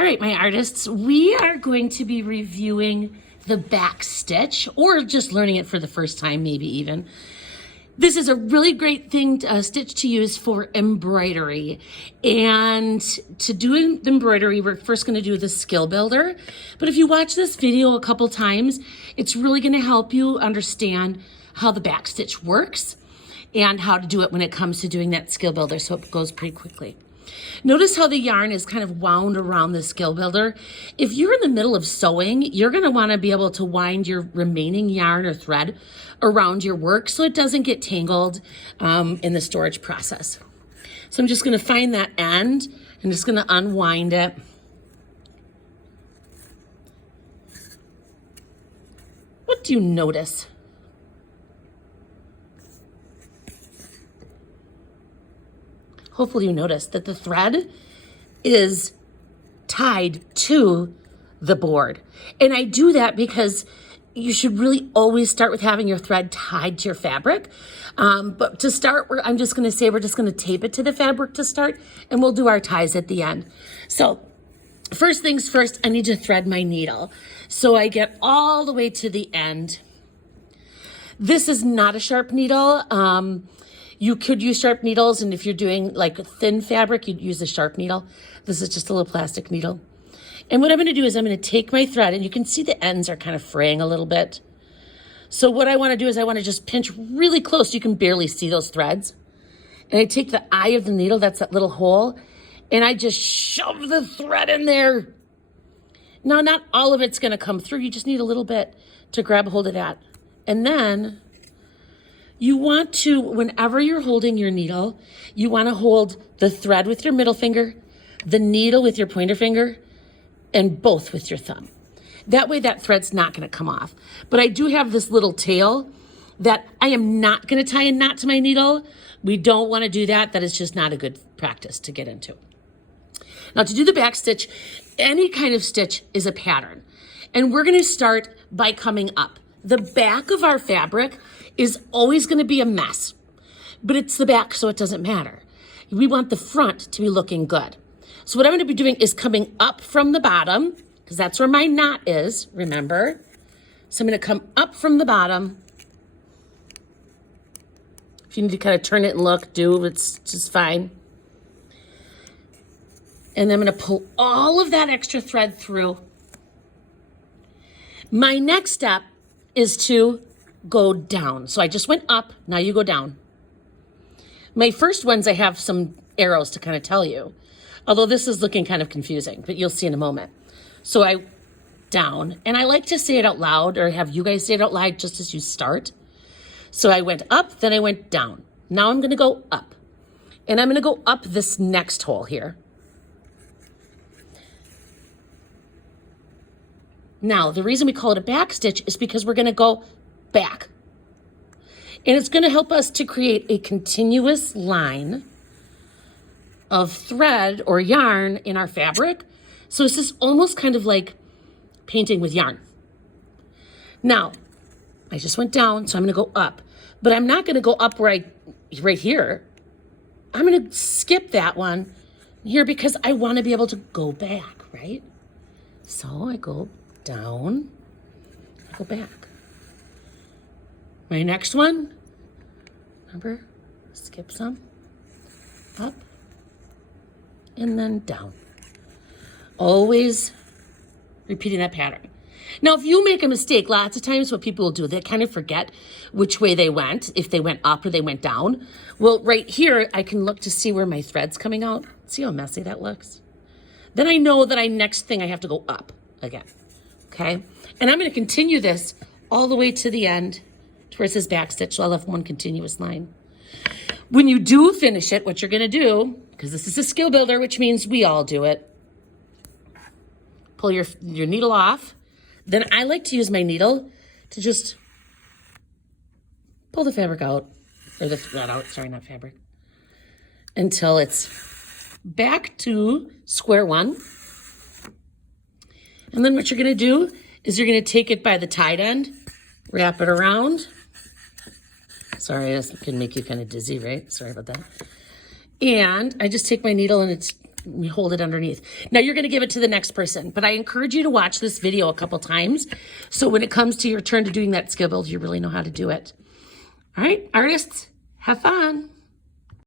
All right, my artists, we are going to be reviewing the back stitch, or just learning it for the first time, maybe even. This is a really great thing, stitch to use for embroidery. And to do the embroidery, we're first gonna do the skill builder. But if you watch this video a couple times, it's really gonna help you understand how the back stitch works and how to do it when it comes to doing that skill builder, so it goes pretty quickly. Notice how the yarn is kind of wound around the skill builder. If you're in the middle of sewing, you're gonna wanna be able to wind your remaining yarn or thread around your work so it doesn't get tangled in the storage process. So I'm just gonna find that end. I'm just gonna unwind it. What do you notice? Hopefully you notice that the thread is tied to the board. And I do that because you should really always start with having your thread tied to your fabric. But to start, I'm just gonna say we're just gonna tape it to the fabric to start, and we'll do our ties at the end. So first things first, I need to thread my needle. So I get all the way to the end. This is not a sharp needle. You could use sharp needles, and if you're doing like thin fabric, you'd use a sharp needle. This is just a little plastic needle. And what I'm gonna do is I'm gonna take my thread, and you can see the ends are kind of fraying a little bit. So what I wanna do is I wanna just pinch really close. You can barely see those threads. And I take the eye of the needle, that's that little hole, and I just shove the thread in there. Now, not all of it's gonna come through. You just need a little bit to grab a hold of that. And then you want to, whenever you're holding your needle, you want to hold the thread with your middle finger, the needle with your pointer finger, and both with your thumb. That way that thread's not going to come off. But I do have this little tail that I am not going to tie a knot to my needle. We don't want to do that. That is just not a good practice to get into. Now, to do the back stitch, any kind of stitch is a pattern. And we're going to start by coming up. The back of our fabric is always going to be a mess, but it's the back, so it doesn't matter. We want the front to be looking good. So what I'm going to be doing is coming up from the bottom, because that's where my knot is, remember? So I'm going to come up from the bottom. If you need to kind of turn it and look, it's just fine. And then I'm going to pull all of that extra thread through. My next step is to go down. So I just went up, now you go down. My first ones, I have some arrows to kind of tell you, although this is looking kind of confusing, but you'll see in a moment. So I down, and I like to say it out loud, or have you guys say it out loud just as you start. So I went up, then I went down. Now I'm gonna go up, and I'm gonna go up this next hole here. Now, the reason we call it a back stitch is because we're gonna go back. And it's gonna help us to create a continuous line of thread or yarn in our fabric. So this is almost kind of like painting with yarn. Now, I just went down, so I'm gonna go up. But I'm not gonna go up right here. I'm gonna skip that one here because I wanna be able to go back, right? So I go down, I go back. My next one, remember, skip some, up, and then down. Always repeating that pattern. Now, if you make a mistake, lots of times what people will do, they kind of forget which way they went, if they went up or they went down. Well, right here, I can look to see where my thread's coming out. See how messy that looks? Then I know that next thing I have to go up again, okay? And I'm gonna continue this all the way to the end, to where it says back stitch, so I'll have one continuous line. When you do finish it, what you're gonna do, because this is a skill builder, which means we all do it, pull your needle off. Then I like to use my needle to just pull the fabric out, or the thread out, sorry, not fabric, until it's back to square one. And then what you're gonna do is you're gonna take it by the tied end, wrap it around. Sorry, this can make you kind of dizzy, right? Sorry about that. And I just take my needle and it's you hold it underneath. Now you're going to give it to the next person, but I encourage you to watch this video a couple times. So when it comes to your turn to doing that skill build, you really know how to do it. All right, artists, have fun.